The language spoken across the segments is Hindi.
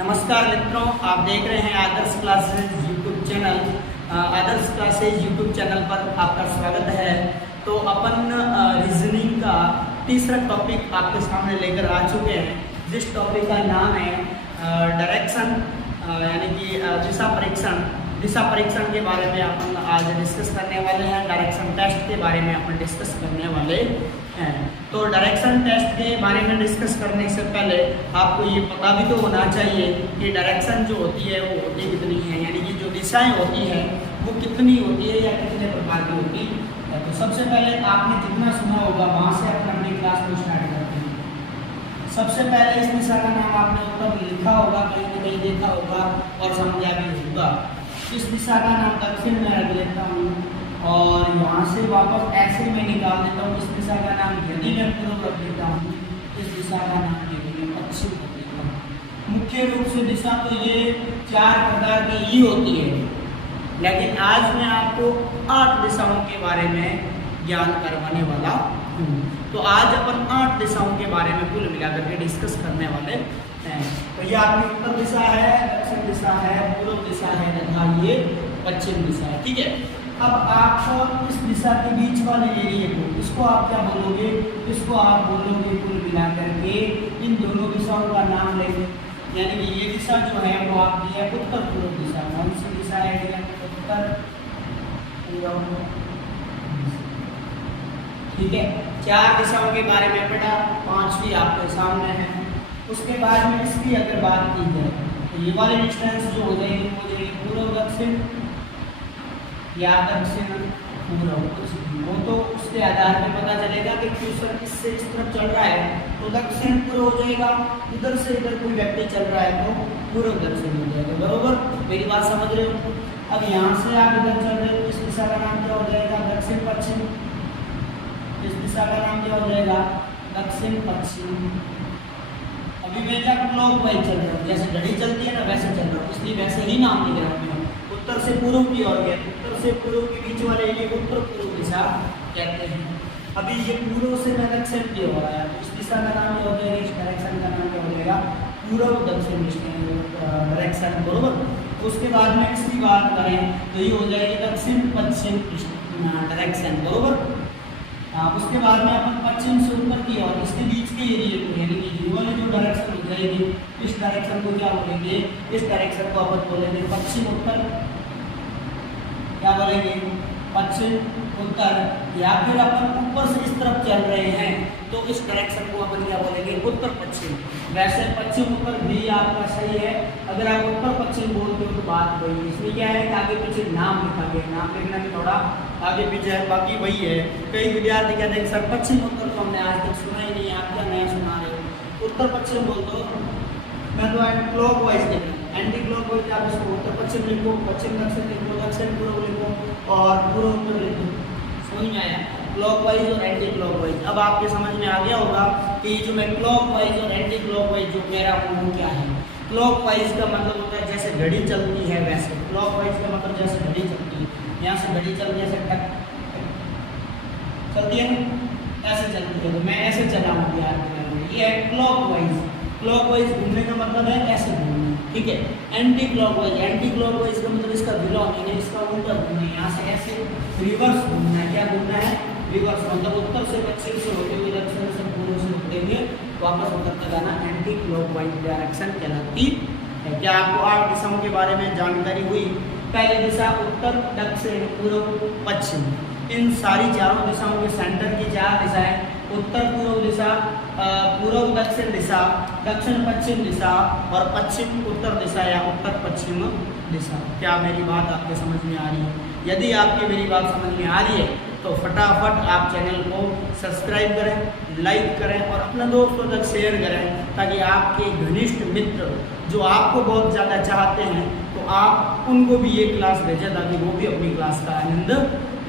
नमस्कार मित्रों, आप देख रहे हैं आदर्श क्लासेज यूट्यूब चैनल। आदर्श क्लासेज यूट्यूब चैनल पर आपका स्वागत है। तो अपन रीजनिंग का तीसरा टॉपिक आपके सामने लेकर आ चुके हैं, जिस टॉपिक का नाम है डायरेक्शन, यानी कि दिशा परीक्षण के बारे में अपन आज डिस्कस करने वाले हैं। डायरेक्शन टेस्ट के बारे में अपन डिस्कस करने वाले हैं। तो डायरेक्शन टेस्ट के बारे में डिस्कस करने से पहले आपको ये पता भी तो होना चाहिए कि डायरेक्शन जो होती है वो होती कितनी है, यानी कि जो दिशाएं होती हैं वो कितनी होती है या कितने प्रकार की होती है। तो सबसे पहले आपने जितना सुना होगा वहाँ से अपनी क्लास को स्टार्ट करते हैं। सबसे पहले इस दिशा का नाम आपने ऊपर लिखा होगा, कहीं ना कहीं देखा होगा और समझा भी होगा। इस दिशा का नाम दक्षिण में रख लेता हूँ और यहाँ से वापस ऐसे में निकाल देता हूँ। इस दिशा का नाम यदि मैं पूर्व रख देता हूँ, इस दिशा का नाम यदि मैं पश्चिम रख देता हूँ। मुख्य रूप से दिशा तो ये 4 प्रकार की ही होती है, लेकिन आज मैं आपको 8 दिशाओं के बारे में ज्ञान करवाने वाला हूँ। तो आज अपन 8 दिशाओं के बारे में कुल मिलाकर के डिस्कस करने वाले हैं। तो ये आपकी उत्तर दिशा है, दक्षिण दिशा है, पूर्व दिशा है तथा ये पश्चिम दिशा है। ठीक है, अब आपको इस दिशा के बीच वाले एरिया को, इसको आप क्या बोलोगे? इसको आप बोलोगे कुल मिलाकर के इन दोनों दिशाओं का नाम लेंगे। यानी कि ये दिशा जो है वो आपकी है उत्तर पूर्व दिशा। कौन सी दिशा है? उत्तर पूर्व। ठीक है, 4 दिशाओं के बारे में पढ़ा, 5वीं आपके सामने है। उसके बाद में इसकी अगर बात की जाए तो ये वाली डिस्टेंस जो हो जाएगी वो हो जाएगी पूर्व दक्षिण या दक्षिण पूर्व। वो तो उसके आधार पर पता चलेगा कि क्वेश्चन इससे इस तरफ चल रहा है तो दक्षिण पूर्व हो जाएगा, इधर से इधर कोई व्यक्ति चल रहा है तो पूर्व दक्षिण हो जाएगा। बरोबर, मेरी बात समझ रहे हो? अब यहाँ से आप इधर चल रहे हो, इस दिशा का नाम क्या हो जाएगा? दक्षिण पश्चिम। इस दिशा का नाम क्या हो जाएगा? दक्षिण पश्चिम। अभी मैं क्या क्लॉकवाइज चल रहा हूँ, जैसे घड़ी चलती है ना वैसे चल रहा हूँ, इसलिए वैसे ही नाम लिख रहा हूँ। उत्तर से पूर्व की ओर गया, उत्तर से पूर्व के बीच वाले एरिया को उत्तर पूर्व दिशा कहते हैं। अभी ये पूर्व से मैं दक्षिण की ओर आया, इस दिशा का नाम क्या हो जाएगा? इस डायरेक्शन का नाम क्या हो जाएगा? पूर्व दक्षिण डायरेक्शन। बरोबर। उसके बाद में इसकी बात करें तो ये हो जाएगी दक्षिण पश्चिम डायरेक्शन। बरोबर। उसके बाद में अपन पश्चिम से उत्तर की ओर इसके बीच के एरिया को, यानी कि ये वाली जो डायरेक्शन हो जाएगी, इस डायरेक्शन को क्या बोलेंगे? इस डायरेक्शन को अपन बोलेंगे पश्चिम उत्तर। क्या बोलेंगे? पश्चिम उत्तर। या फिर अपन ऊपर से इस तरफ चल रहे हैं तो इस डायरेक्शन को अपन क्या बोलेंगे? उत्तर पश्चिम। वैसे पश्चिम उत्तर भी आपका सही है। अगर आप उत्तर पश्चिम बोलते हो तो बात वही है। इसमें क्या है कि आगे पीछे नाम लिखा गया, नाम लिखना भी थोड़ा आगे पीछे है, बाकी वही है। कई विद्यार्थी कहते हैं सर पश्चिम उत्तर तो हमने आज तक सुना ही नहीं है, आप क्या नया सुना रहे हो? उत्तर पश्चिम बोल दो। मैं तो क्लॉक वाइज लिख रहा हूँ, एंटी क्लॉक वाइज आप इसको उत्तर पश्चिम लिखो, पश्चिम दक्षिण लिखो, दक्षिण पूर्व लिखो और पूर्व उत्तर लिखो। समझ में आया? क्लॉक वाइज और एंटी क्लॉक वाइज। अब आपके समझ में आ गया होगा कि जो मैं क्लॉक वाइज और एंटी क्लॉक वाइज जो कह रहा हूँ वो क्या है। क्लॉक वाइज का मतलब होता है जैसे घड़ी चलती है वैसे, क्लॉक वाइज का मतलब जैसे घड़ी चलती है, यहाँ से घड़ी चलती है ऐसे टक चलती है ना, ऐसे चलती है, तो मैं ऐसे चला हूँ यार। ये है क्लॉक वाइज। क्लॉक वाइज घूमने का मतलब है ऐसे घूमना। ठीक है। Anti clock wise, anti clock wise का मतलब इसका विलोम, यानी इसका उल्टा घूमना है, यहाँ से ऐसे रिवर्स घूमना है। क्या घूमना है? रिवर्स। मतलब उत्तर से पश्चिम से होते हुए दक्षिण से पूर्व से होते हुए वापस उत्तर तक आना एंटी क्लॉक वाइज डायरेक्शन कहलाती है। क्या आपको 8 दिशाओं के बारे में जानकारी हुई? पहली दिशा उत्तर, दक्षिण, पूर्व, पश्चिम। इन सारी चारों दिशाओं के सेंटर की 4 दिशाएं, उत्तर पूर्व दिशा, पूर्व दक्षिण दिशा, दक्षिण पश्चिम दिशा और पश्चिम उत्तर दिशा या उत्तर पश्चिम दिशा। क्या मेरी बात आपके समझ में आ रही है? यदि आपकी मेरी बात समझ में आ रही है तो फटाफट आप चैनल को सब्सक्राइब करें, लाइक करें और अपने दोस्तों तक शेयर करें, ताकि आपके घनिष्ठ मित्र जो आपको बहुत ज़्यादा चाहते हैं तो आप उनको भी ये क्लास भेजें ताकि वो भी अपनी क्लास का आनंद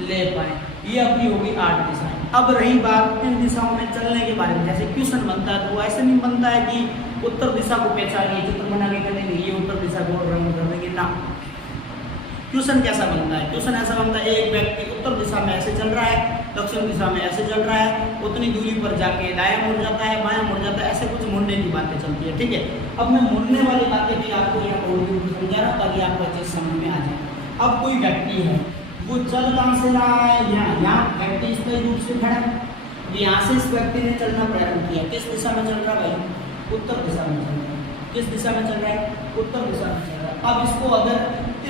ले पाएँ। ये अपनी होगी 8 दिशाएं। अब रही बात इन दिशाओं में चलने के बारे में, जैसे क्वेश्चन बनता है तो वो ऐसे नहीं बनता है कि उत्तर दिशा को पहचानिए, चित्र बना के करेंगे ये उत्तर दिशा को रंग कर देंगे ना। क्वेश्चन कैसा बनता है? क्वेश्चन ऐसा बनता है एक व्यक्ति उत्तर दिशा में ऐसे चल रहा है, दक्षिण दिशा में ऐसे चल रहा है, उतनी दूरी पर जाके दायां मुड़ जाता है, बायां मुड़ जाता है, ऐसे कुछ मुड़ने की बातें चलती है, ठीक है। अब मैं मुड़ने वाली बातें भी आपको यहाँ बोल के समझा रहा हूँ ताकि आपको अच्छे समझ में आ जाए। अब कोई व्यक्ति है, वो चल कहाँ से रहा है, यहाँ व्यक्ति स्थायी रूप से खड़ा है, यहाँ से इस व्यक्ति ने चलना प्रारंभ किया, किस दिशा में चल रहा है भाई, उत्तर दिशा में चल रहा है। किस दिशा में चल रहा है, उत्तर दिशा में चल रहा है। अब इसको अगर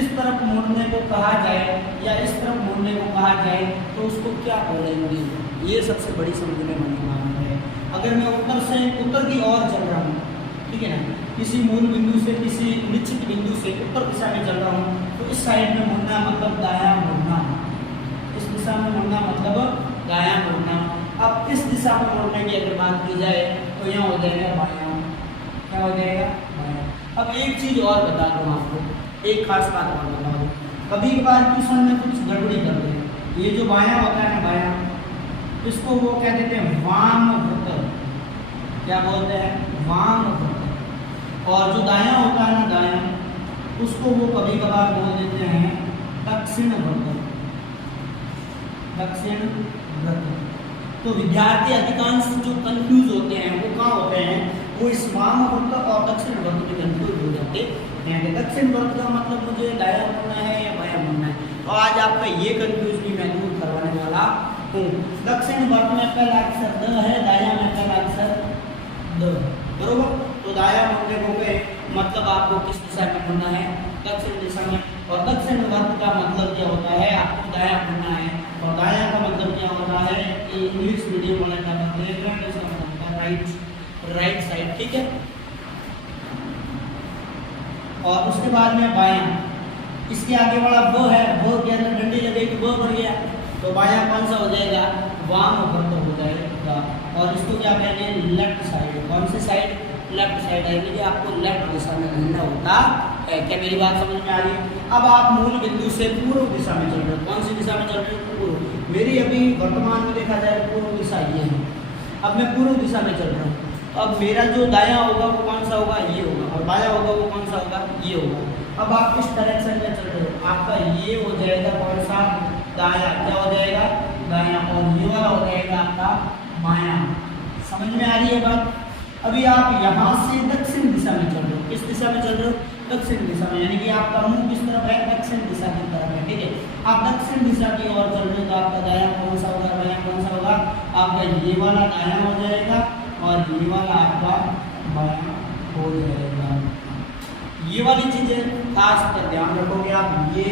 इस तरफ मुड़ने को कहा जाए या इस तरफ मुड़ने को कहा जाए तो उसको क्या बोलेंगे, ये सबसे बड़ी समझने वाली बात है। अगर मैं उत्तर की ओर चल रहा हूँ, ठीक है ना, किसी मूल बिंदु से किसी निश्चित बिंदु से उत्तर दिशा में चल रहा हूँ, तो इस साइड में मुड़ना मतलब दायां मुड़ना, इस दिशा में मुड़ना मतलब दायां मुड़ना। अब इस दिशा में मुड़ने की अगर बात की जाए तो यहाँ हो जाएगा बायां, क्या हो जाएगा, बायां। अब एक चीज़ और बता दूँ आपको, एक खास बात और बता दूँ, कभी कभार ट्यूशन में कुछ गड़बड़ी करते हैं। ये जो बायां होता है ना, बायां, इसको वो क्या देते हैं, वाम वृत्त, क्या बोलते हैं, वाम वृत्त। और जो दायां होता है ना, दायां, उसको वो कभी कभार बोल देते हैं दक्षिण वृत्त, दक्षिण वृत्त। तो विद्यार्थी अधिकांश जो कंफ्यूज होते हैं वो कहाँ होते हैं, वो इस वाम वृत्त और दक्षिण वृत्त में कंफ्यूज हो जाते हैं। दक्षिण वृत्त का मतलब मुझे दायां मुड़ना है या बायां मुड़ना है, तो आज आपका ये कंफ्यूज भी मैं दूर करवाने वाला हूँ। दक्षिण वृत्त में पहला अक्षर द है, दायां में पहला अक्षर द, बरोबर। तो दायां मुड़ने को गए मतलब आपको किस दिशा में मुड़ना है, दक्षिण दिशा में। और दक्षिण वृत्त का मतलब क्या होता है, आपको दायां मुड़ना है। और दायां का मतलब क्या होता है, इंग्लिश मीडियम वाले का मतलब राइट साइड, ठीक है। और उसके बाद में बायां, इसके आगे वाला ब है, ब के अंदर डंडी लगेगी, ब बन गया, तो बायां कौन सा हो जाएगा, वाम वृत्त हो जाएगा। और इसको क्या कहते हैं, लेफ्ट साइड। कौन सी साइड, लेफ्ट साइड है, कि आपको लेफ्ट दिशा में घूमना होता है। क्या मेरी बात समझ में आ रही है। अब आप मूल बिंदु से पूर्व दिशा में चल रहे हो, कौन सी दिशा में चल रहे हो, पूर्व। मेरी अभी वर्तमान में देखा जाए पूर्व दिशा ये है, अब मैं पूर्व दिशा में चल रहा हूँ, तो अब मेरा जो दायां होगा वो कौन सा होगा, ये होगा, और बायां होगा वो कौन सा होगा, ये होगा। अब आप किस डायरेक्शन में चल रहे हो, आपका ये हो जाएगा कौन सा, दायां, क्या हो जाएगा, दायां, और ये वाला हो जाएगा आपका बायां। समझ में आ रही है बात। अभी आप यहाँ से दक्षिण दिशा में चल रहे हो, किस दिशा में चल रहे हो, दक्षिण दिशा में, यानी कि आपका मुंह किस तरफ है, दक्षिण दिशा की तरफ है, ठीक है। आप दक्षिण दिशा की ओर चल रहे हो तो आपका दायां कौन सा होगा, बायां कौन सा होगा, आपका ये वाला दायां हो जाएगा और ये वाला आपका बायां हो जाएगा। ये वाली चीजें खास कर ध्यान रखोगे आप, ये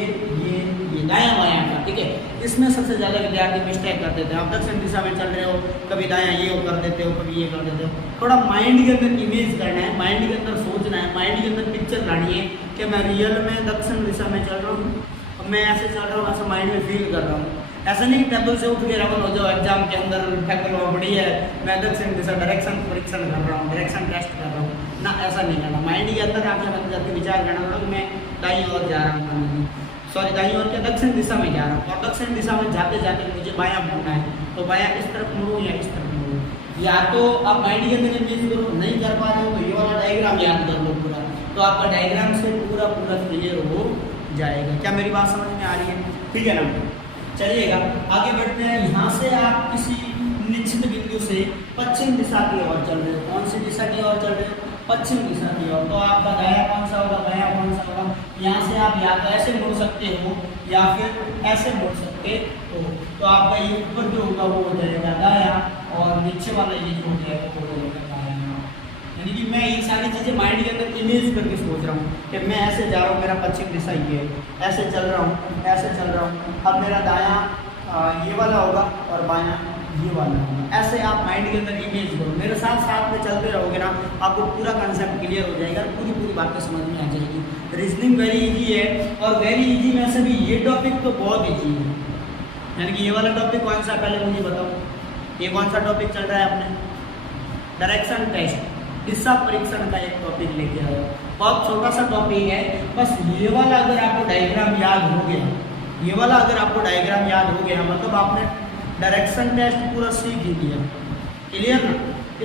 दायां बायां का, ठीक है। इसमें सबसे ज़्यादा विद्यार्थी मिस्टेक कर देते हैं। आप दक्षिण दिशा में चल रहे हो, कभी दायां ये कर देते हो, कभी ये कर देते हो। थोड़ा माइंड के अंदर इमेज करना है, माइंड के अंदर सोचना है, माइंड के अंदर पिक्चर लानी है कि मैं रियल में दक्षिण दिशा में चल रहा हूँ, और मैं ऐसे चल रहा हूँ, ऐसा माइंड में फील कर रहा हूँ। ऐसा नहीं टेबल से उठ के रवल हो जाओ एग्जाम के अंदर, फैकल बड़ी है, मैं दक्षिण दिशा डायरेक्शन परीक्षण कर रहा हूँ, डायरेक्शन टेस्ट कर रहा हूँ ना, ऐसा नहीं करना। माइंड के अंदर आपके बन जाते विचार करना पड़ेगा, मैं दाईं ओर जा रहा हूँ, सॉरी दाईं ओर क्या, दक्षिण दिशा में जा रहा हूँ, और दक्षिण दिशा में जाते जाते मुझे बायां मुड़ना है, तो बायां इस तरफ मुड़ूँ या इस तरफ मुड़ूँ। या तो आप माइंड के अंदर इमेज करो, नहीं कर पा रहे हो तो ये वाला डायग्राम याद कर लो पूरा, तो आपका डायग्राम से पूरा क्लियर हो जाएगा। क्या मेरी बात समझ में आ रही है, ठीक है ना। चलिएगा आगे बढ़ते हैं। यहाँ से आप किसी निश्चित बिंदु से पश्चिम दिशा की ओर चल रहे हो, कौन सी दिशा की ओर चल रहे हो, पश्चिम दिशा की ओर, तो आपका दायां कौन सा होगा, बायां कौन सा होगा। यहाँ से आप या तो ऐसे मुड़ सकते हो या फिर ऐसे मुड़ सकते हो, तो आपका ये ऊपर जो होगा वो हो जाएगा दायां, और नीचे वाला ये जो हो जाएगा वो हो जाएगा बायां। यानी कि मैं ये सारी चीज़ें माइंड के अंदर इमेज करके सोच रहा हूँ कि मैं ऐसे जा रहा हूँ, मेरा पश्चिम दिशा ये है, ऐसे चल रहा हूँ, ऐसे चल रहा हूँ, अब मेरा दायां ये वाला होगा और बायां ये वाला होगा। ऐसे आप माइंड के अंदर इमेज करो, मेरे साथ साथ में चलते रहोगे ना, आपको पूरा कंसेप्ट क्लियर हो जाएगा, पूरी बातें समझ में आ जाएगी। रीजनिंग वेरी इजी है, और वेरी इजी में से भी ये टॉपिक तो बहुत इजी है। यानी कि ये वाला टॉपिक कौन सा, पहले मुझे बताओ, ये कौन सा टॉपिक चल रहा है अपने, डायरेक्शन टेस्ट, दिशा परीक्षण का एक टॉपिक लेके आया, बहुत छोटा सा टॉपिक है। बस ये वाला अगर आपको डायग्राम याद हो गया, ये वाला अगर आपको डायग्राम याद हो गया, मतलब आपने डायरेक्शन टेस्ट पूरा सीख ही लिया, क्लियर ना।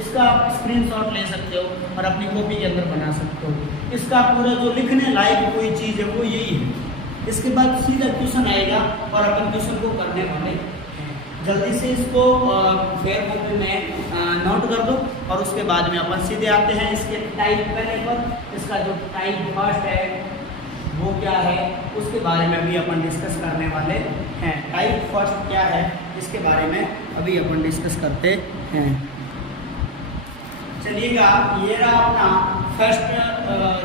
इसका आप स्क्रीनशॉट ले सकते हो और अपनी कॉपी के अंदर बना सकते हो। इसका पूरा जो लिखने लायक कोई चीज़ है वो यही है। इसके बाद सीधा क्वेश्चन आएगा और अपन क्वेश्चन को करने वाले हैं। जल्दी से इसको फेयर कॉपी में नोट कर दो और उसके बाद में अपन सीधे आते हैं इसके टाइप पहले पर। इसका जो टाइप फर्स्ट है वो क्या है उसके बारे में अभी अपन डिस्कस करने वाले हैं। टाइप फर्स्ट क्या है इसके बारे में अभी अपन डिस्कस करते हैं। चलिएगा, ये रहा अपना फर्स्ट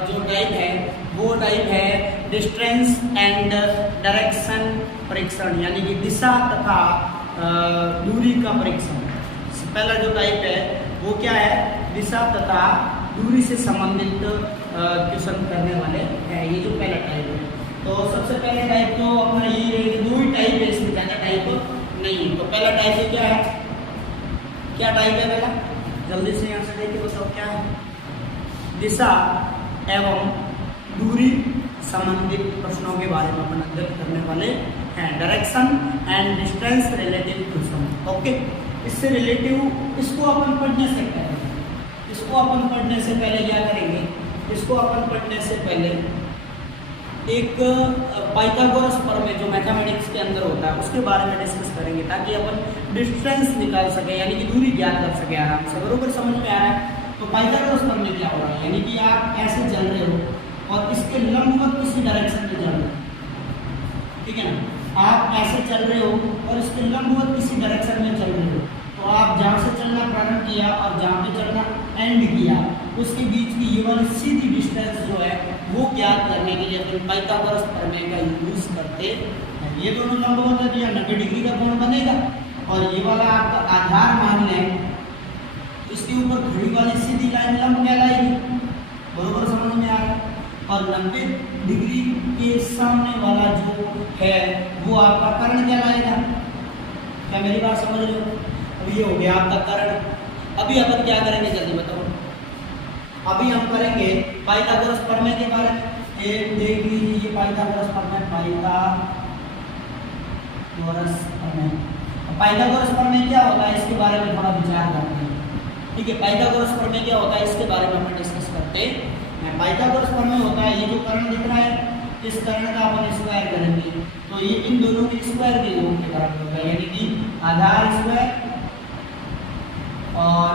जो टाइप है वो टाइप है डिस्टेंस एंड डायरेक्शन परीक्षण, यानी कि दिशा तथा दूरी का परीक्षण। पहला जो टाइप है वो क्या है, दिशा तथा दूरी से संबंधित क्वेश्चन करने वाले हैं। ये जो पहला टाइप है, तो सबसे पहले टाइप तो अपना ये दो ही टाइप है, इसमें ज़्यादा टाइप नहीं है। तो पहला टाइप क्या है, क्या टाइप है पहला, जल्दी से यहाँ से देखिए बताओ क्या है। दिशा एवं दूरी संबंधित प्रश्नों के बारे में अपन अध्ययन करने वाले हैं। Direction and distance relative question. Okay, इससे रिलेटिव इसको अपन पढ़ने से पहले क्या करेंगे, इसको अपन पढ़ने से पहले एक पाइथागोरस प्रमेय जो मैथमेटिक्स के अंदर होता है उसके बारे में डिस्कस करेंगे, ताकि अपन डिस्टेंस निकाल सके, यानी कि दूरी ज्ञात कर सके आराम से। बरोबर समझ में आ रहा है। तो पाइथागोरस प्रमेय क्या हो रहा है, यानी कि आप ऐसे चल रहे हो और इसके लंबवत किसी डायरेक्शन में चल रहे हो, ठीक है ना। आप ऐसे चल रहे हो और इसके लंबवत किसी डायरेक्शन में चल रहे हो, तो आप जहाँ से चलना प्रारंभ किया और जहाँ पे चलना एंड किया उसके बीच की ये वाली सीधी डिस्टेंस जो है वो ज्ञात करने के लिए अपन पाइथागोरस प्रमेय का यूज करते हैं। ये दोनों लंबवत है, 90 डिग्री का कोण बनेगा और ये वाला आपका आधार मान लें, इसके ऊपर खड़ी वाली सीधी लाइन लंब कहलाएगी। बरोबर समझ में आ रहा है। और 90 डिग्री के सामने वाला जो है वो आपका कर्ण कहलाएगा। क्या मेरी बात समझ रहे हो। अभी ये हो गया आपका कर्ण। अभी अपन क्या करेंगे जल्दी बताओ। अभी हम करेंगे पाइथागोरस प्रमेय के बारे में। एक देख लीजिए, ये पाइथागोरस प्रमेय, पाइथागोरस प्रमेय क्या होता है इसके बारे में थोड़ा विचार करते हैं, ठीक है। पाइथागोरस प्रमेय क्या होता है इसके बारे में अपन डिस्कस करते हैं। पाइथागोरस प्रमेय होता है, ये जो कर्ण दिख रहा है इस कर्ण का अपन स्क्वायर करेंगे तो ये इन दोनों के स्क्वायर के योग के बराबर होगा, यानी कि आधार स्क्वायर और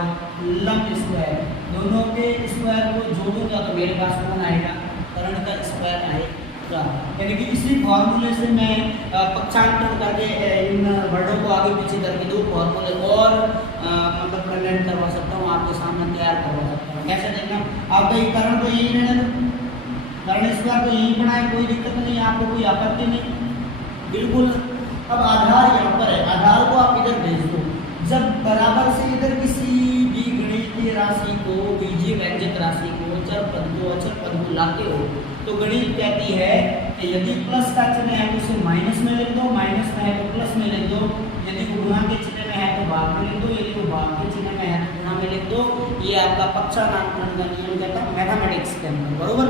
लंब स्क्वायर, दोनों के स्क्वायर को जोड़ूंगा तो मेरे पास कौन आएगा, कर्ण का स्क्वायर आएगा। यानी कि इसी फॉर्मूले से मैं पक्षांतर करके इन वर्डों को आगे पीछे करके दो फॉर्मूले और मतलब प्रेजेंट करवा सकता हूँ, आपके सामने तैयार करवा सकता हूँ। कैसे देखना, आपका ये कर्ण तो यही रहने दो, कर्ण स्क्वायर तो यही पढ़ा है, कोई दिक्कत नहीं, आपको कोई आपत्ति नहीं, बिल्कुल। अब आधार यहाँ पर है, आधार को आप इधर भेज दो। जब बराबर से इधर किसी भी गणितीय राशि को, बीजीय व्यंजक राशि को, चर पद को, अचर पद को लाते हो तो गणित कहती है कि यदि प्लस का चिन्ह है तो उसे माइनस में लिख दो, माइनस में है तो प्लस में लिख दो, यदि वो गुणा के चिन्ह में है तो भाग में लिख दो, यदि वो भाग के चिन्ह में है तो गुणा में लिख दो। ये आपका पक्षांतरण का नियम कहता है मैथमेटिक्स के अंदर, बरोबर।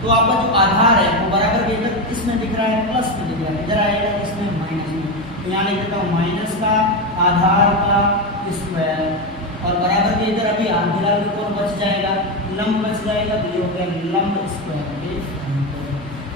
तो आपका जो आधार है वो बराबर इधर किसमें दिख रहा है, प्लस में दिख रहा है, इधर आएगा किसमें, माइनस में। तो यहाँ लिख देता हूँ माइनस का आधार का स्क्वायर और बराबर के इधर अभी हाथ मिला के कौन बच जाएगा, लंब बच जाएगा, तो ये हो गया लंब स्क्वायर।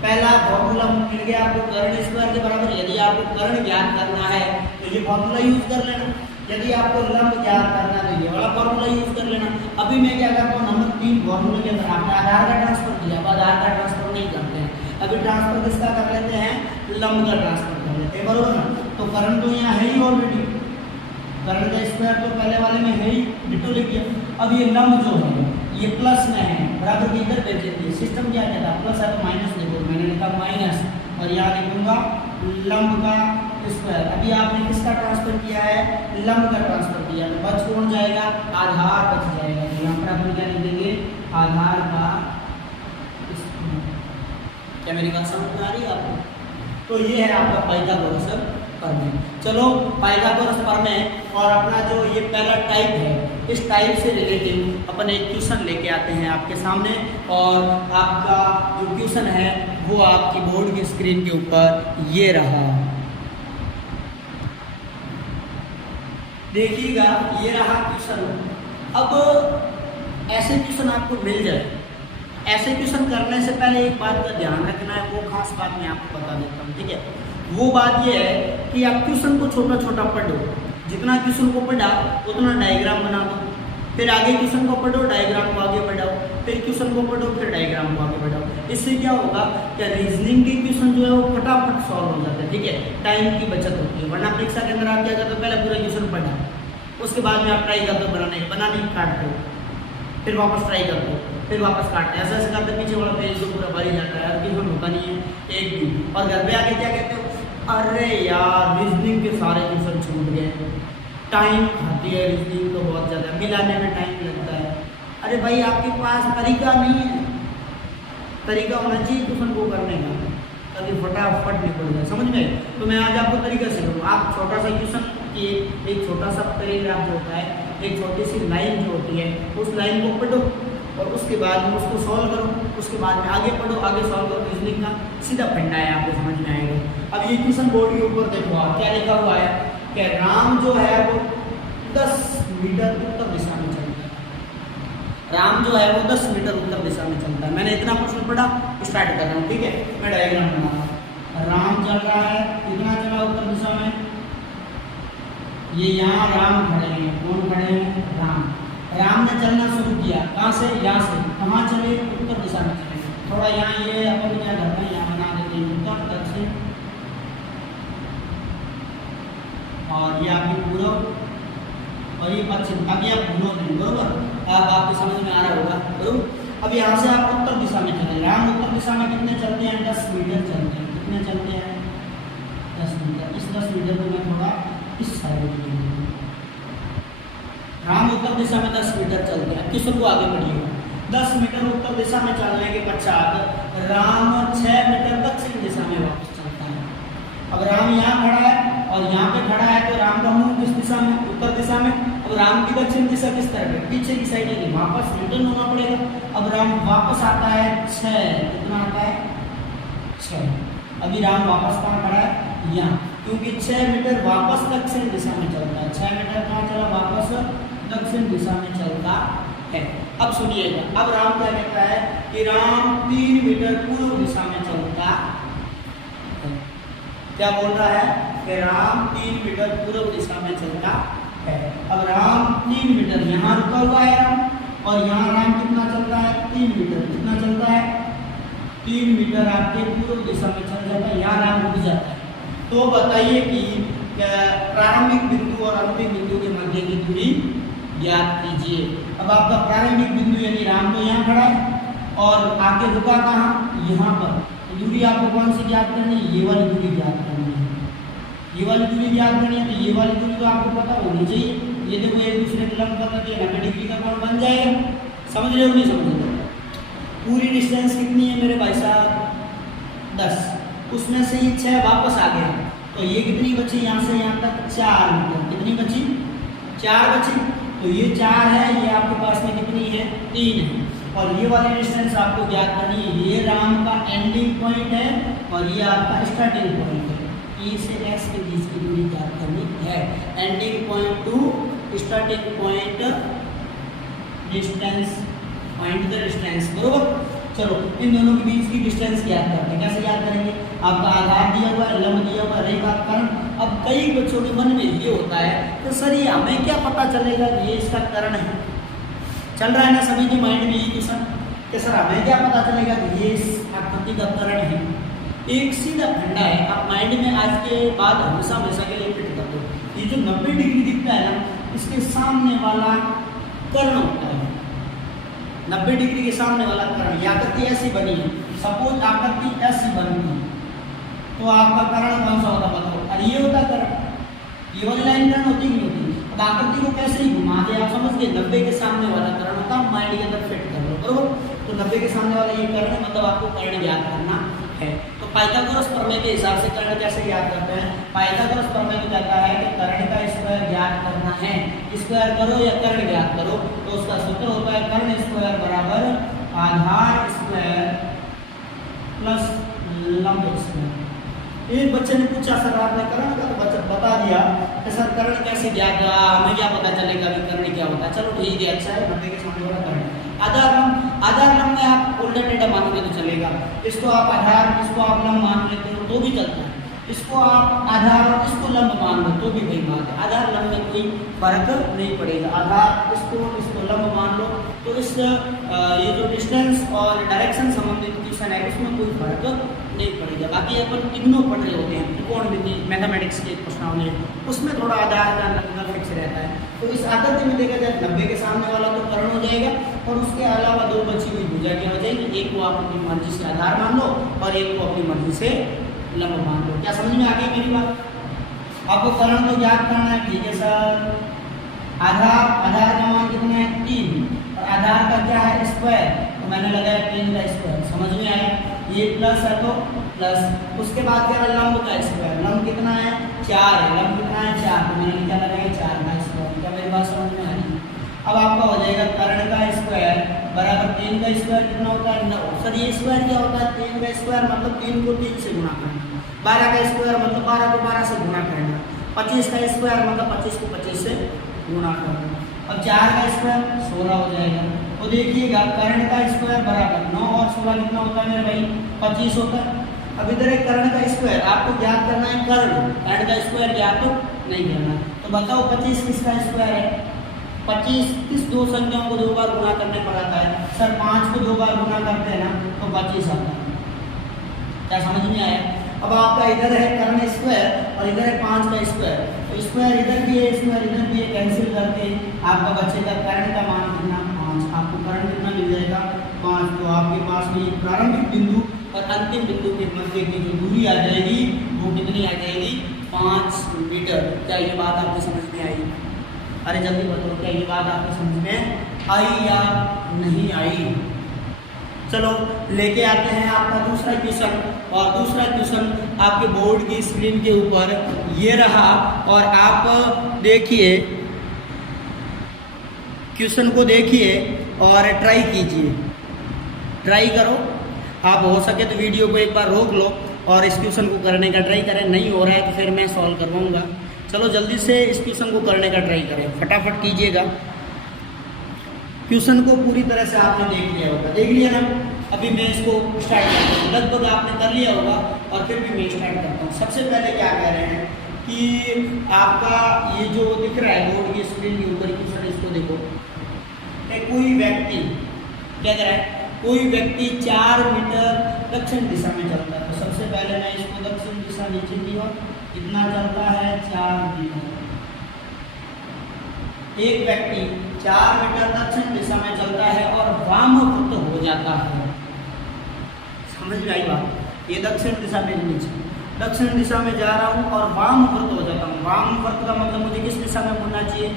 पहला फॉर्मूला मिल गया आपको कर्ण स्क्वायर के बराबर। यदि आपको कर्ण ज्ञात करना है तो ये फॉर्मूला यूज कर लेना, यदि आपको लंब ज्ञात करना है तो ये वाला फॉर्मूला यूज कर लेना। अभी मैं क्या करता हूँ, नंबर 3 फॉर्मूले के अंदर आपने आधार का ट्रांसफर किया, अब आधार का ट्रांसफर नहीं करते हैं, अभी ट्रांसफर किसका कर लेते हैं, लंब का ट्रांसफर कर लेते हैं, बरोबर ना। तो कर्ण तो यहाँ है ही ऑलरेडी, कर्ण का स्क्वायर तो पहले वाले में है ही, डिटो लिख दिया। अब ये लंब जो है ये प्लस में है, बराबर की इधर भेज देंगे। सिस्टम क्या कहता है, प्लस है तो माइनस लिखो, मैंने लिखा माइनस और यहाँ लिखूंगा लंब का स्क्वायर। अभी आपने किसका ट्रांसफर किया है, लंब का ट्रांसफर किया, तो बच कौन जाएगा, आधार बच जाएगा। यहाँ पर अपन क्या लिख देंगे, आधार का स्क्वायर। क्या मेरी बात समझ में आ रही है आपको। तो ये है आपका पाइथागोरस प्रमेय। चलो पाइथागोरस प्रमेय और अपना जो ये पहला टाइप है, इस टाइप से रिलेटेड अपन एक क्वेश्चन लेके आते हैं आपके सामने, और आपका जो क्वेश्चन है वो आपकी बोर्ड की स्क्रीन के ऊपर ये रहा। देखिएगा, ये रहा क्वेश्चन। अब ऐसे क्वेश्चन आपको मिल जाए, ऐसे क्वेश्चन करने से पहले एक बात का ध्यान रखना है, वो खास बात मैं आपको बता देता हूँ, ठीक है। वो बात ये है कि आप क्वेश्चन को छोटा छोटा पढ़ो, जितना क्वेश्चन को पढ़ा उतना डायग्राम बना दो, फिर आगे क्वेश्चन को पढ़ो, डायग्राम को आगे बढ़ाओ, फिर क्वेश्चन को पढ़ो, फिर डायग्राम को आगे बढ़ाओ। इससे क्या होगा, क्या रीजनिंग के क्वेश्चन जो है वो फटाफट सॉल्व हो जाते हैं, ठीक है, टाइम की बचत होती है। वरना परीक्षा के अंदर आप क्या करते हो, पहले पूरा क्वेश्चन पढ़ा, उसके बाद में आप ट्राई करते हो बनाने काटते हो, फिर वापस ट्राई करते हो, फिर वापस काटते हैं, ऐसा ऐसा करते पीछे वाला पेज तो पूरा भर ही जाता है, क्वेश्चन होता नहीं है एक भी। और घर पे आके क्या कहते हो, अरे यार रीजनिंग के सारे क्वेश्चन छूट गए, टाइम खाती है रीजनिंग तो बहुत ज़्यादा, मिलाने में टाइम लगता है। अरे भाई आपके पास तरीका नहीं है, तरीका होना चाहिए क्वेश्चन को करने का, ताकि फटाफट निकल जाए, समझ में। तो मैं आज आपको तरीका सिखाऊंगा। आप छोटा सा क्वेश्चन की एक छोटा सा पैराग्राफ जो होता है, एक छोटी सी लाइन जो होती है, उस लाइन को पढ़ो और उसके बाद में उसको सॉल्व करो, उसके बाद में आगे पढ़ो, आगे सॉल्व करो। रीजनिंग का सीधा फंडा है, आपको समझ में आएगा। अब ये क्वेश्चन बोर्ड के ऊपर देखो आप क्या लिखा हुआ है कि राम जो है वो 10 मीटर उत्तर दिशा में चलता है। राम जो है वो 10 मीटर उत्तर दिशा में चलता है। मैंने इतना प्रश्न पढ़ा, स्टार्ट कर रहा हूँ, ठीक है। मैं डायग्राम बना रहा हूँ। राम चल रहा है, कितना चला उत्तर दिशा में, ये यहाँ राम खड़े हैं, कौन खड़े हैं, राम ने चलना शुरू किया, कहाँ से, यहाँ से, कहाँ चले, उत्तर दिशा में चले। थोड़ा यहाँ ये अपन क्या करते हैं, यहाँ बना देते हैं उत्तर दक्षिण, और ये आपकी पूर्व और ये पश्चिम। अभी आप भूलो नहीं, बरोबर, अब आपको समझ में आ रहा होगा, बरोबर। अब यहाँ से आप उत्तर दिशा में चले, राम उत्तर दिशा में कितने चलते हैं, 10 मीटर चलते हैं। कितने चलते हैं, 10 मीटर। इस 10 मीटर को मैं थोड़ा इस साइड में, राम उत्तर दिशा में 10 मीटर चलते हैं। किस को आगे बढ़िएगा, 10 मीटर उत्तर दिशा में चलने के पश्चात राम 6 मीटर दक्षिण दिशा में वापस चलता है। अब राम यहाँ खड़ा है और यहाँ पे खड़ा है, तो राम का मुंह किस दिशा में, उत्तर दिशा में। अब राम की दक्षिण दिशा किस तरफ है, पीछे की साइड है, वापस रिटर्न होना पड़ेगा। अब राम वापस आता है 6, कितना आता है, 6। अभी राम वापस कहाँ खड़ा है, यहाँ, क्योंकि 6 मीटर वापस दक्षिण दिशा में चलता है। 6 मीटर कहाँ चला, वापस दक्षिण दिशा में चलता है। अब सुनिएगा, अब राम क्या कहता है कि राम 3 मीटर पूर्व दिशा में चलता है। क्या बोल रहा है कि राम 3 मीटर पूर्व दिशा में चलता है। अब राम 3 मीटर यहाँ रुका हुआ है राम, और यहाँ राम कितना चलता है, 3 मीटर। कितना चलता है, 3 मीटर आपके पूर्व दिशा में चल जाता है, यहाँ राम रुक जाता है। तो बताइए कि प्रारंभिक बिंदु और अंतिम बिंदु के मध्य की दूरी ज्ञात कीजिए। अब आपका प्रारंभिक बिंदु यानी राम तो यहाँ खड़ा है और आगे रुका कहाँ, यहाँ पर। तो दूरी आपको कौन सी ज्ञात करनी है, ये वाली दूरी ज्ञात करनी है। ये वाली दूरी ज्ञात करनी है, तो ये वाली दूरी तो आपको पता होनी चाहिए। ये देखो एक दूसरे के लंब करते हैं, 90 डिग्री का कोण बन जाएगा। समझ रहे हो नहीं समझ रहे, पूरी डिस्टेंस कितनी है मेरे भाई साहब, 10। उसमें से ये 6 वापस आ गया, तो ये कितनी बची, यहाँ से यहाँ तक 4 मीटर। कितनी बची, 4 बची। तो ये 4 है, ये आपके पास में कितनी है, 3 है। और ये वाली डिस्टेंस आपको ज्ञात करनी है। ये राम का एंडिंग पॉइंट है और ये आपका स्टार्टिंग पॉइंट है। ई से एस के बीच की दूरी ज्ञात करनी है। Ending point two starting point distance, point the distance, बरोबर। चलो इन दोनों के बीच की डिस्टेंस ज्ञात करते हैं। कैसे ज्ञात करेंगे, आपका आधार दिया हुआ है, लंब दिया हुआ है, रेखा कर्ण। अब कई बच्चों के मन में ये होता है तो सर ये हमें क्या पता चलेगा ये इसका कर्ण है। चल रहा है ना सभी के माइंड में ये क्वेश्चन कि सर हमें क्या पता चलेगा कि ये इस आकृति का कर्ण है। एक सीधा फंडा है, आप माइंड में आज के बाद हमेशा हमेशा के लिए फिट कर दो। ये जो 90 डिग्री दिखता है ना, इसके सामने वाला कर्ण होता है। 90 डिग्री के सामने वाला कर्ण, आकृति ऐसी बनी है, सपोज आकृति ऐसी बनी है, तो आपका कर्ण कौन सा होता बताओ। अरे ये होता कर्ण, ये वाली लाइन कर्ण होती नहीं होती। अब आकृति को कैसे ही घुमा दे, आप समझ गए, 90 के सामने वाला कर्ण होता, माइंड के अंदर फिट कर लो, बरोबर। तो 90 के सामने वाला ये कर्ण है, मतलब आपको कर्ण ज्ञात करना है। तो पाइथागोरस प्रमेय के हिसाब से कर्ण कैसे ज्ञात करते हैं, पाइथागोरस प्रमेय तो कहता है कि कर्ण का स्क्वायर ज्ञात करना है। स्क्वायर करो या कर्ण ज्ञात करो, तो उसका सूत्र होता है कर्ण स्क्वायर बराबर आधार स्क्वायर प्लस लंब स्क्वायर। एक बच्चे ने पूछा सर आपने कर्ण का तो बच्चा बता दिया कि सर कर्ण कैसे ज्ञात, हमें क्या पता चलेगा कि कर्ण क्या होता है। चलो ठीक है, अच्छा है, 90 के सामने वाला कर्ण। आधार लंब में आप उल्टा टेढ़ा मानोगे तो चलेगा, इसको आप आधार, इसको आप लंब मान लेते हो तो भी चलता है। इसको आप आधार और इसको लंब मान लो तो भी वही बात है, आधार लंब में कोई फर्क नहीं पड़ेगा। आधार इसको लंब मान लो तो इस ये जो डिस्टेंस और डायरेक्शन संबंधित क्वेश्चन है उसमें कोई फर्क नहीं पड़ेगा। बाकी अपन इग्नो पढ़ रहे होते हैं, त्रिकोणमिति मैथमेटिक्स के प्रश्नावली उसमें थोड़ा आधार का लगभग फिक्स रहता है। तो इस आकृति में देखा जाए 90 के सामने वाला तो कर्ण हो जाएगा और उसके अलावा दो बची हुई भुजा क्या हो जाएगी, एक को आप अपनी मर्जी से आधार मान लो और एक को अपनी मर्जी से लंब मान लो। क्या समझ में आ गई मेरी बात? आपको कर्ण तो ज्ञात करना है, ठीक है सर। आधार का मान कितना है 3 और आधार का क्या है स्क्वायर, तो मैंने लगाया 3 का स्क्वायर, समझ में आया। ये प्लस है तो प्लस, उसके बाद क्या है लंब का स्क्वायर, लंब कितना है 4 है, लंब कितना है 4, तो मैंने क्या लगाया 4 का स्क्वायर। क्या मेरी बात समझ में आ रही है? अब आपका हो जाएगा कर्ण का स्क्वायर बराबर 3 का स्क्वायर कितना होता है 9। सर ये स्क्वायर क्या होता है? 3 का स्क्वायर मतलब 3 को 3 से गुणा करना, 12 का स्क्वायर मतलब 12 को 12 से गुणा करना, 25 का स्क्वायर मतलब 25 को 25 से गुणा करना। अब 4 का स्क्वायर 16 हो जाएगा। तो देखिएगा कर्ण का स्क्वायर बराबर 9 और 16 कितना होता है मेरे भाई 25 होता है। अब इधर एक कर्ण का स्क्वायर आपको ज्ञात करना है, कर्ण का स्क्वायर ज्ञात तो नहीं करना। तो बताओ 25 किसका स्क्वायर है? 25 किस दो संख्याओं को 2 बार गुणा करने पर आता है? सर 5 को 2 बार गुणा करते हैं ना तो 25 आता है। क्या समझ में आया? अब आपका इधर है कर्ण स्क्वायर और इधर है 5 का स्क्वायर, तो स्क्वायर इधर भी है स्क्वायर इधर भी है, कैंसिल करके आपका बचेगा कर्ण का मान कितना 5। आपको कर्ण कितना मिल जाएगा 5। तो आपके पास में प्रारंभिक बिंदु और अंतिम बिंदु के मध्य की जो दूरी आ जाएगी वो कितनी आ जाएगी 5 मीटर। क्या ये बात आपको समझ में आई? अरे जल्दी बताओ, क्या ये बात आपको समझ में आई या नहीं आई? चलो लेके आते हैं आपका दूसरा क्वेश्चन, और दूसरा क्वेश्चन आपके बोर्ड की स्क्रीन के ऊपर ये रहा और आप देखिए क्वेश्चन को देखिए और ट्राई कीजिए, ट्राई करो। आप हो सके तो वीडियो को एक बार रोक लो और इस क्वेश्चन को करने का ट्राई करें। नहीं हो रहा है तो फिर मैं सॉल्व करवाऊंगा। चलो जल्दी से इस क्वेश्चन को करने का ट्राई करें, फटाफट कीजिएगा। क्वेश्चन को पूरी तरह से आपने देख लिया होगा, देख लिया ना? अभी मैं इसको स्टार्ट करता हूँ, लगभग आपने कर लिया होगा और फिर भी मैं स्टार्ट करता हूँ। सबसे पहले क्या कह रहे हैं कि आपका ये जो दिख रहा है बोर्ड की स्क्रीन के ऊपर क्वेश्चन, इसको देखो। कोई व्यक्ति क्या कह रहा है? कोई व्यक्ति 4 मीटर दक्षिण दिशा में चलता है। तो सबसे पहले मैं इसको दक्षिण दिशा नीचे की ओर कितना चलता है 4 मीटर। एक व्यक्ति 4 मीटर दक्षिण दिशा में चलता है और वामवृत हो जाता है। समझ में आई बात? ये दक्षिण दिशा में नीचे दक्षिण दिशा में जा रहा हूँ और वामवृत हो जाता हूँ। वामवृत का मतलब मुझे किस दिशा में मुड़ना चाहिए?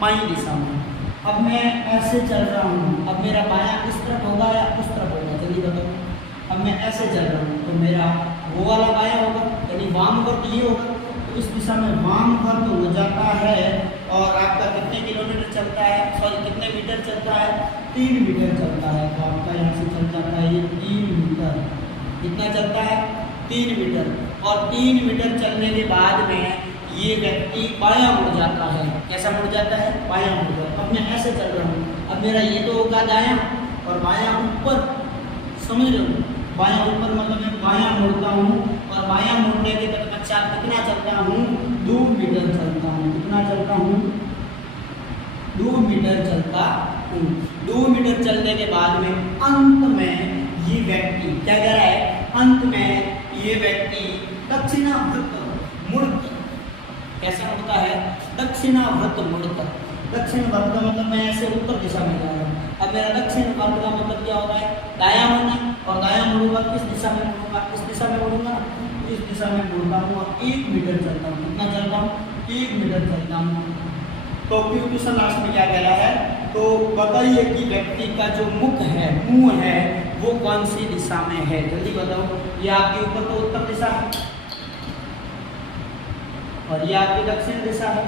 बाईं दिशा में। अब मैं ऐसे चल रहा हूँ, अब मेरा बायां इस तरफ होगा या उस तरफ होगा? जल्दी बताओ। अब मैं ऐसे चल रहा हूँ तो मेरा वो वाला बायां होगा, यानी वामवृत ये होगा। तो इस दिशा में वामवृत हो जाता है और आपका कितने किलोमीटर चलता है, सॉरी कितने मीटर चलता है? 3 मीटर चलता है। तो आपका यहाँ से चल जाता है ये 3 मीटर। कितना चलता है? 3 मीटर। और 3 मीटर चलने के बाद में ये व्यक्ति बायां मुड़ जाता है। कैसा मुड़ जाता है? बायां मुड़ जाता है। अब मैं ऐसे चल रहा हूँ, अब मेरा ये तो होगा दायां और बायां ऊपर, समझ रहे हो? बायां ऊपर मतलब मैं बायां मुड़ता हूँ और बायां मुड़ने के पश्चात कितना चलता हूँ? 2 मीटर चलता हूँ। कितना चलता हूँ? 2 मीटर चलता हूँ। 2 मीटर चलने के बाद में अंत में ये व्यक्ति क्या कह रहा है? अंत में ये व्यक्ति दक्षिणावर्त मुड़कर, कैसे मुड़ता है? दक्षिणावर्त मुड़कर। दक्षिण वर्त का मतलब मैं ऐसे उत्तर दिशा में जा रहा हूँ। अब मेरा दक्षिण वर्त का मतलब क्या होता है? दायां मुड़ना, और दायां मुड़ूंगा किस दिशा में मुड़ूंगा? इस दिशा में मुड़ूंगा, इस दिशा में मुड़ता हूँ और 1 मीटर चलता हूँ। कितना चलता हूँ? 1 मीटर चलता हूँ। तो क्वेश्चन लास्ट में क्या कह रहा है? तो बताइए कि व्यक्ति का जो मुख है, मुंह है, वो कौन सी दिशा में है? जल्दी बताओ। ये आपके ऊपर तो उत्तर दिशा है और ये आपकी दक्षिण दिशा है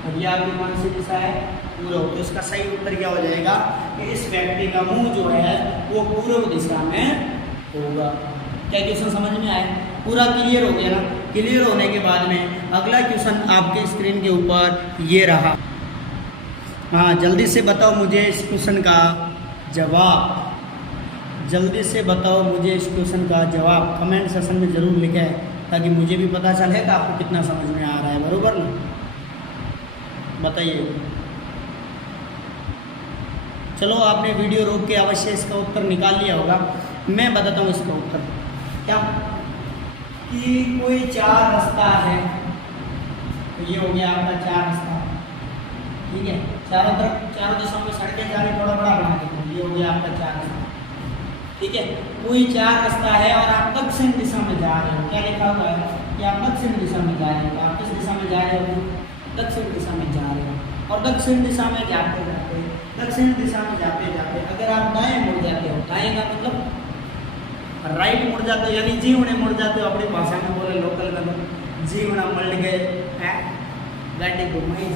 और ये आपकी कौन सी दिशा है? पूर्व। तो इसका सही उत्तर क्या हो जाएगा कि इस व्यक्ति का मुंह जो है वो पूर्व दिशा में होगा। क्या क्वेश्चन समझ में आया? पूरा क्लियर हो गया ना? क्लियर होने के बाद में अगला क्वेश्चन आपके स्क्रीन के ऊपर ये रहा। हाँ जल्दी से बताओ मुझे इस क्वेश्चन का जवाब। जल्दी से बताओ मुझे इस क्वेश्चन का जवाब। कमेंट सेक्शन में जरूर लिखें। ताकि मुझे भी पता चले कि आपको कितना समझ में आ रहा है, बरोबर ना? बताइए। चलो आपने वीडियो रोक के अवश्य इसका उत्तर निकाल लिया होगा। मैं बताता हूँ इसका उत्तर क्या, कि कोई 4 रास्ता है, तो ये हो गया आपका 4 रास्ता, ठीक है। चारों तरफ चारों दिशाओं में सड़कें जा रही, थोड़ा बड़ा बना देते हैं, ये हो गया आपका 4 रास्ता, ठीक है। कोई 4 रास्ता है और आप दक्षिण दिशा में जा रहे हो, क्या लिखा हुआ है कि आप दक्षिण दिशा में जा रहे हो। आप किस दिशा में जा रहे हो? दक्षिण दिशा में जा रहे हो। और दक्षिण दिशा में जाते जाते, दक्षिण दिशा में जाते जाते अगर आप दाएं मुड़ जाते हो, दाएं का मतलब राइट मुड़ जाते हो, यानी जीवने मुड़ जाते हो, अपनी भाषा में बोले लोकल में जीवना मल्ट गए हैं गाड़ी घुमाई,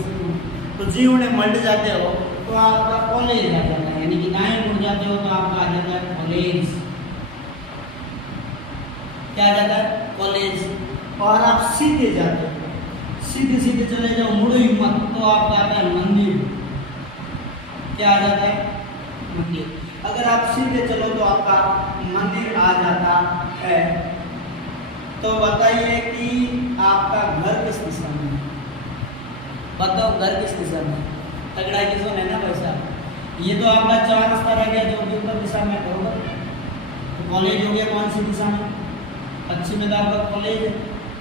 तो जीवने मल्ट जाते हो तो आपका कॉलेज आ जाता है, यानी कि दाएं मुड़ जाते हो तो आपका आ जाता है कॉलेज। क्या आ जाता है? कॉलेज। और आप सीधे जाते हो, सीधे सीधे चले जाओ, मुड़ो ही मत, तो आपका आता है मंदिर। क्या आ जाता है? मंदिर। अगर आप सीधे चलो तो आपका मंदिर आ जाता है। तो बताइए कि आपका घर किस दिशा में है? बताओ घर किस दिशा में? तगड़ा की जोन है ना भाई साहब। ये तो आपका 4 रास्ता रह गया जो कि उत्तर दिशा में, बरोबर। तो कॉलेज हो गया कौन सी दिशा में? पश्चिम में आपका कॉलेज है।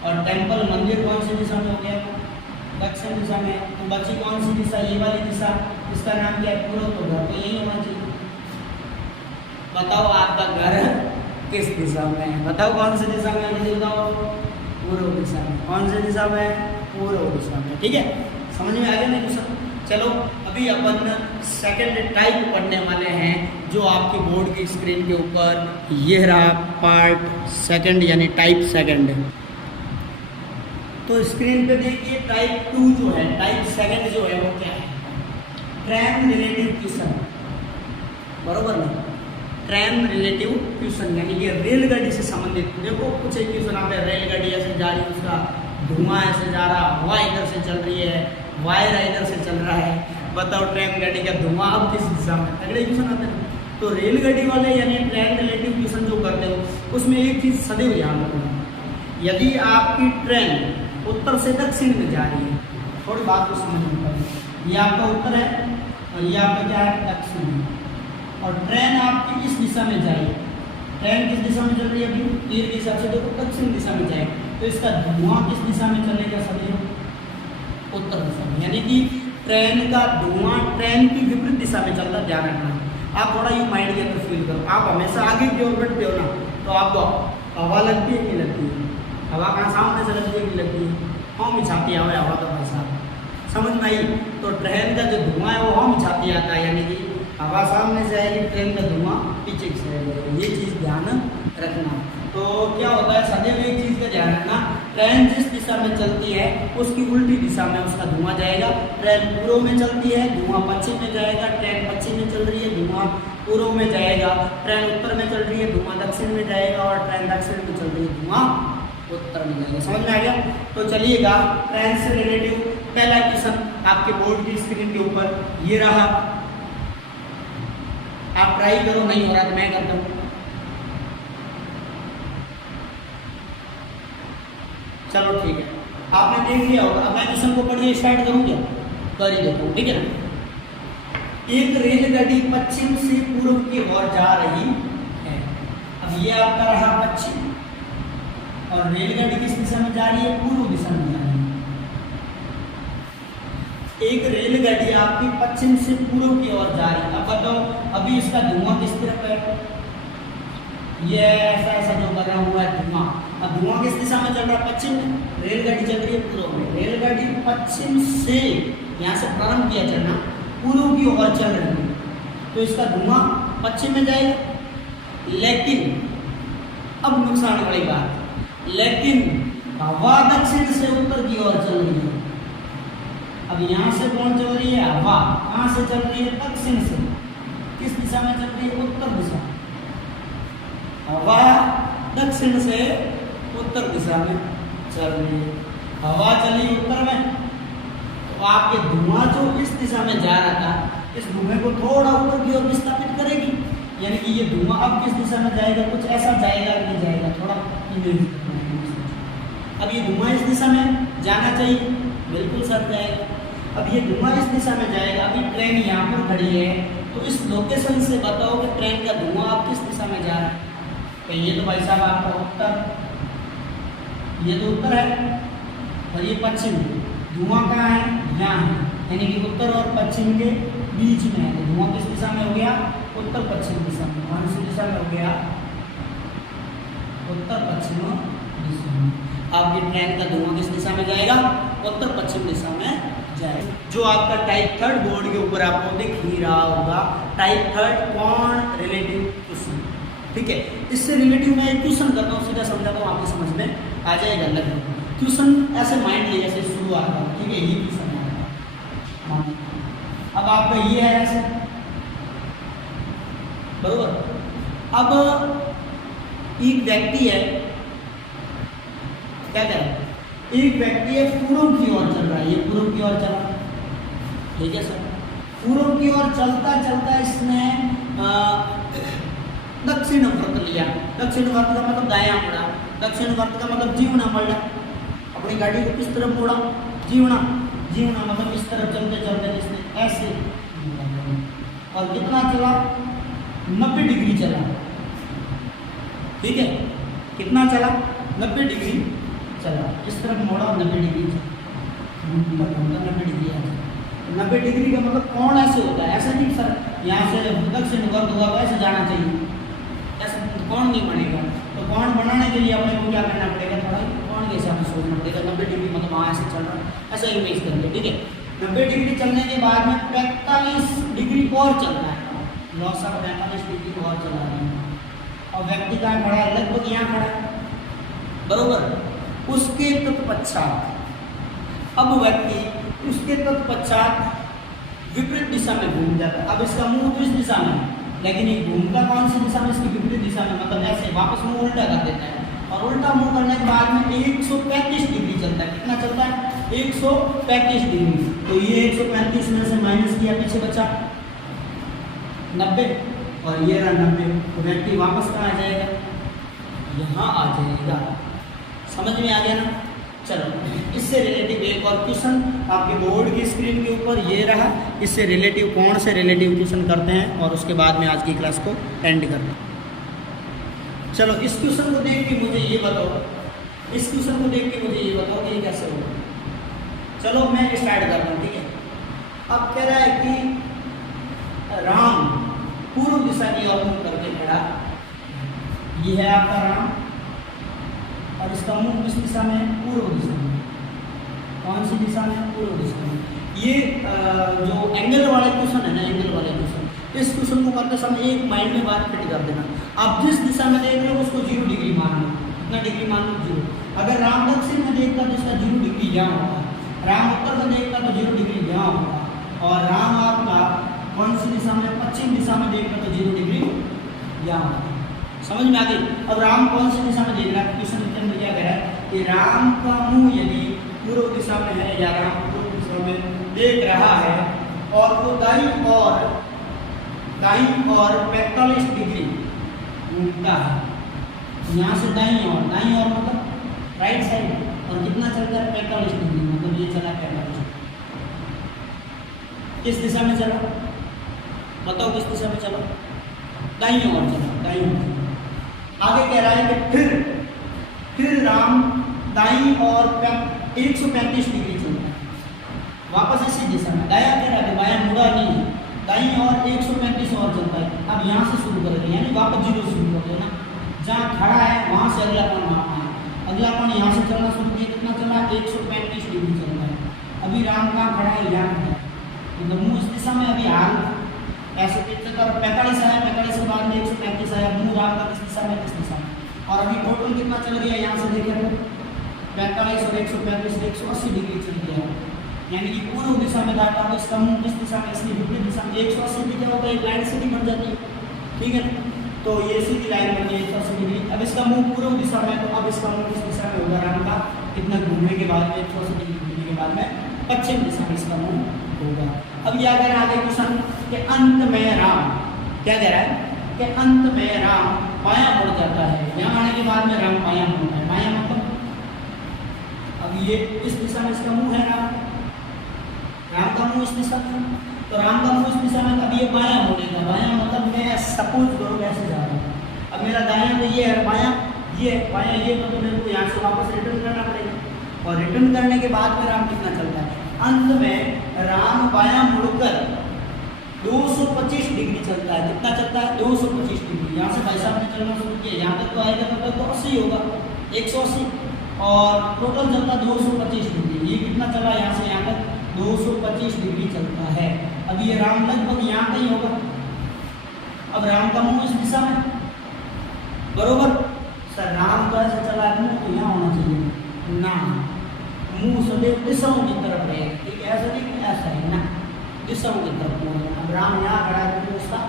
और टेम्पल मंदिर कौन सी दिशा में हो गया? दक्षिण दिशा में। तो बची कौन सी दिशा? ये वाली दिशा, इसका नाम क्या है? पूर्व। तो घर तो यही होना चाहिए। बताओ आपका घर किस दिशा में है? बताओ कौन सी दिशा में? मुझे बताओ। पूर्व दिशा में। कौन सी दिशा में? पूर्व दिशा में। ठीक है, समझ में आ गया नहीं कुछ? चलो अभी अपन सेकंड टाइप पढ़ने वाले हैं, जो आपके बोर्ड की स्क्रीन के ऊपर ये रहा पार्ट सेकंड, यानी टाइप सेकंड। तो स्क्रीन पे देखिए टाइप 2 जो है, टाइप सेकंड जो है वो क्या है? ट्रेन रिलेटिव क्वेश्चन, बरोबर ना? ट्रेन रिलेटिव क्वेश्चन यानी कि रेलगाड़ी से संबंधित। देखो कुछ एक क्वेश्चन आप रेलगाड़ी ऐसे जा रही है, उसका धुआं ऐसे जा रहा, हवा इधर से चल रही है, वायर इधर से चल रहा है, बताओ ट्रेन गाड़ी का धुआं अब किस दिशा में? अगले क्वेश्चन आते हैं। तो रेलगाड़ी वाले यानी ट्रेन रिलेटिव क्वेश्चन जो करते हो उसमें एक चीज़ सदैव ध्यान रखना, यदि आपकी ट्रेन उत्तर से दक्षिण में जा रही है, थोड़ी बात को समझ में पड़े, ये आपका उत्तर है और ये आपका क्या है? दक्षिण है। और ट्रेन आपकी किस दिशा में जाएगी? ट्रेन किस दिशा में चल रही है? अभी तीर के हिसाब से देखो दक्षिण दिशा में जाएगी, तो इसका धुआं किस दिशा में चलेगा? सभी उत्तर दिशा में। यानी कि ट्रेन का धुआं ट्रेन की विपरीत दिशा में चलता, ध्यान रखना। आप थोड़ा ये माइंड के अंदर फील करो, आप हमेशा आगे की ओर बढ़ते हो ना, तो आपको हवा लगती है कि लगती है? हवा कहाँ सामने से लगती है कि लगती है? हम छाती आवे हवा तो भाई साहब, समझ में आई? तो ट्रेन का जो धुआं है वो हम छाती आता है, यानी कि हवा सामने से आएगी, ट्रेन का धुआं पीछे से आएगा। ये चीज़ ध्यान रखना। तो क्या होता है, सदैव एक चीज़ का ध्यान रखना, ट्रेन जिस दिशा में चलती है उसकी उल्टी दिशा में उसका धुआं जाएगा। ट्रेन पूर्व में चलती है, धुआं पश्चिम में जाएगा। ट्रेन पश्चिम में चल रही है, धुआं पूर्व में जाएगा। ट्रेन उत्तर में चल रही है, धुआं दक्षिण में जाएगा। और ट्रेन दक्षिण में चल रही है, धुआं उत्तर में जाएगा। समझ में आ गया? तो चलिएगा, ट्रेन से रिलेटिव पहला क्वेश्चन आपके बोर्ड की स्क्रीन के ऊपर ये रहा। आप ट्राई करो, नहीं हो रहा तो मैं करता हूँ। चलो ठीक है, आपने देख लिया होगा। अब मैं क्वेश्चन को पढ़िए स्टार्ट करूँ क्या? कर ही देता हूँ, ठीक है ना। एक रेलगाड़ी पश्चिम से पूर्व की ओर जा रही है। अब ये आपका रहा पश्चिम, और रेलगाड़ी किस दिशा में जा रही है? पूर्व दिशा में जा रही है। एक रेलगाड़ी आपकी पश्चिम से पूर्व की ओर जा रही है। अब बताओ अभी इसका धुआं किस तरफ है? ये ऐसा ऐसा जो बना हुआ है धुआं। अब धुआं किस दिशा में चल रहा है? पश्चिम में। रेलगाड़ी चल रही है पूर्व में। रेलगाड़ी पश्चिम से यहाँ से प्रारंभ किया चलना, पूर्व की ओर चल रही है, तो इसका धुआं पश्चिम में जाएगा। लेकिन अब नुकसान वाली बात, लेकिन हवा दक्षिण से उत्तर की ओर चल रही है। अब यहाँ से कौन चल रही है? हवा। कहाँ से चल रही है? दक्षिण से। किस दिशा में चल रही है? उत्तर दिशा। हवा दक्षिण से उत्तर दिशा में चल रही है। हवा चली उत्तर में, तो आपके धुआं जो इस दिशा में जा रहा था, इस धुएं को थोड़ा ऊपर की ओर विस्थापित करेगी। यानी कि ये धुआं अब किस दिशा में जाएगा? कुछ ऐसा जाएगा कि नहीं जाएगा? थोड़ा इमेज अब ये धुआं इस दिशा में जाना चाहिए, बिल्कुल सर जाएगा। अब ये धुआं इस दिशा में जाएगा। अभी ट्रेन यहाँ पर खड़ी है, तो इस लोकेशन से बताओ कि ट्रेन का धुआं आप किस दिशा में जा रहा है। तो ये तो भाई साहब आपका उत्तर, ये तो उत्तर है, और ये पश्चिम। धुआं कहाँ है? यहाँ है, यानी कि उत्तर और पश्चिम के बीच में है। तो धुआं किस दिशा में हो गया? उत्तर पश्चिम दिशा में। कौन सी दिशा में हो गया? उत्तर पश्चिम दिशा में। आपकी ट्रेन का धुआं किस दिशा में जाएगा? उत्तर पश्चिम दिशा में जाएगा। जो आपका टाइप 3 बोर्ड के ऊपर आपको दिख ही रहा होगा, टाइप 3 कोण रिलेटिव क्वेश्चन। ठीक है, इससे रिलेटिव मैं एक क्वेश्चन करता हूँ, सीधा समझाता हूँ, आपकी समझ में आ जाएगा। लगभग क्वेश्चन ऐसे माइंड ले जैसे शुरुआत का, ठीक है, ये क्वेश्चन है। अब आपका ये है ऐसे, बरोबर। अब एक व्यक्ति है, क्या करें, एक व्यक्ति है पूर्व की ओर चल रहा है, ये पूर्व की ओर चला, ठीक है सर। पूर्व की ओर चलता चलता इसने दक्षिण व्रत लिया। दक्षिण व्रत का मतलब दायां मुड़ा, दक्षिण व्रत का मतलब जीवना मोड़ा। अपनी गाड़ी को किस तरफ मोड़ा? जीवना। जीवना मतलब इस तरफ चलते चलते इसने ऐसे, और कितना चला? 90 डिग्री चला, ठीक है। कितना चला? 90 डिग्री चला, इस तरफ मोड़ा, 90 डिग्री चला, 90 डिग्री है। 90 डिग्री का मतलब कोण ऐसे होता है, ऐसा नहीं सर यहाँ से दक्षिण वर्ग होगा वैसे जाना चाहिए, ऐसा कोण नहीं बनेगा। तो कोण बनाने के लिए अपने को क्या करना पड़ेगा? थोड़ा कोण के हिसाब से सोचना पड़ेगा। 90 डिग्री मतलब वहाँ ऐसे चल रहा है, ऐसा इमेज करेंगे, ठीक है। 90 डिग्री चलने के बाद में 45 डिग्री और चल रहा है, लौसा 45 डिग्री और चला रहा है, और व्यक्ति कहाँ खड़ा है? लगभग यहाँ खड़ा है, बरोबर। उसके तत्पश्चात अब व्यक्ति उसके तत्पश्चात विपरीत दिशा में घूम जाता है। अब इसका मुंह तो इस दिशा में है, लेकिन ये घूमता कौन सी दिशा में? इसकी विपरीत दिशा में, मतलब ऐसे वापस मुंह उल्टा कर देता है, और उल्टा मुंह करने के बाद में 135 डिग्री चलता है। कितना चलता है? 135 डिग्री। तो ये 135 में से माइनस किया, पीछे बचा 90, और ये रहा 90। तो व्यक्ति वापस कहाँ आ जाएगा? यहाँ आ जाएगा। समझ में आ गया ना? चलो, इससे रिलेटिव एक और क्वेश्चन आपके बोर्ड की स्क्रीन के ऊपर ये रहा। इससे रिलेटिव कोण से रिलेटिव क्वेश्चन करते हैं, और उसके बाद में आज की क्लास को एंड करते हैं। चलो, इस क्वेश्चन को देख के मुझे ये बताओ, इस क्वेश्चन को देख के मुझे ये बताओ कि ये कैसे होगा। चलो मैं स्टार्ट करता हूँ, ठीक है। अब कह रहा है कि राम पूर्व दिशा की ओर मुंह करके खड़ा, ये है आपका राम, और इसका मुंह किस दिशा में? पूर्व दिशा में। कौन सी दिशा में? पूर्व दिशा में। ये जो एंगल वाले क्वेश्चन है ना, एंगल वाले क्वेश्चन, इस क्वेश्चन को करते समय एक माइंड में बात फिट कर देना। आप जिस दिशा में देख रहे हो उसको 0 डिग्री मान लो। कितना डिग्री मान लो? 0। अगर राम दक्षिण में देखता तो इसका 0 डिग्री यहाँ होगा, राम उत्तर में देखता तो 0 डिग्री यहाँ होगा, और राम आपका कौन सी दिशा में? पश्चिम दिशा में देखता तो 0 डिग्री यहाँ होगा। समझ में आ गई? अब राम कौन सी दिशा में देख रहा है? क्वेश्चन के अंदर क्या कह रहा है कि राम का मुंह यदि पूर्व दिशा में है, या राम पूर्व दिशा में देख रहा है, और वो दाईं और 45 डिग्री घूमता है। यहाँ से दाईं और मतलब राइट साइड, और कितना चलता है? 45 डिग्री, मतलब ये चला 45। किस दिशा में चला? बताओ किस दिशा में चला? दाईं ओर चला, दाईं ओर। आगे कह रहा है कि फिर राम दाईं और 135 डिग्री चलता है, वापस इसी दिशा में। दाया कह रहा है, बायां मुड़ा नहीं है, दाईं और 135 और चलता है। अब यहाँ से शुरू करेंगे, यानी वापस 0 शुरू कर देना। जहाँ खड़ा है वहाँ से अगला कोण मापना है। अगला कोण यहाँ से चलना शुरू किया, कितना चला? 135 डिग्री चल रहा है। अभी राम कहाँ खड़ा है? यहाँ खड़ा है, मतलब मुँह इस दिशा में। अभी हाल ऐसे 45 आया, 45 के बाद में 135 आया, मुँह राम का किस दिशा में? किस दिशा में। और अभी टोटल कितना चल गया? यहाँ से देखें तो 45 और 135 180 डिग्री चल गया, यानी कि पूर्व दिशा में था। अब इसका मुंह किस दिशा में? इसकी विपरीत दिशा में। 180 डिग्री होगा, एक लाइन सीधी बन जाती है, ठीक है। तो ये सीधी लाइन बन गई 180 डिग्री। अब इसका मुंह पूर्व दिशा में, तो अब इसका मुंह किस दिशा में होगा? राम का कितना घूमने के बाद में? 180 डिग्री के बाद में पश्चिम दिशा में इसका मुंह होगा। अब यह कह रहा है क्वेश्चन के अंत में राम, क्या कह रहा है कि अंत में राम बायां मुड़ जाता है। यहाँ आने के बाद में राम बायां मुड़ता है। बायां मतलब अब ये इस दिशा में इसका मुंह है राम का मुंह इस दिशा में, तो राम का मुंह इस दिशा में। अब ये बायां मुड़ेगा, बायां मतलब मैं सपोज करो ऐसे जा रहा हूँ, अब मेरा दायां तो ये है, बायां ये है, बायां ये तो मेरे को यहाँ से वापस रिटर्न करना पड़ेगा, और रिटर्न करने के बाद में राम कितना चलता है, अंत में राम बायां मुड़कर 225 डिग्री चलता है। कितना चलता है? 225 डिग्री। यहाँ से भाई साहब ने चलना शुरू किया, यहाँ तक तो आएगा तब तो 80 होगा, 180, और टोटल चलता 225 डिग्री। ये कितना चला? यहाँ से यहाँ तक 225 डिग्री चलता है। अब ये राम लगभग यहाँ कहीं होगा। अब राम का मुंह इस दिशा में, बरोबर सर राम तो ऐसे चला है, मुंह तो यहाँ होना चाहिए ना, मुंह सदैव दिशाओं की तरफ रहेगा, ठीक है, ऐसा नहीं ऐसा है ना, दिशाओं की तरफ मुंह। अब राम यहाँ खड़ा है तो उसका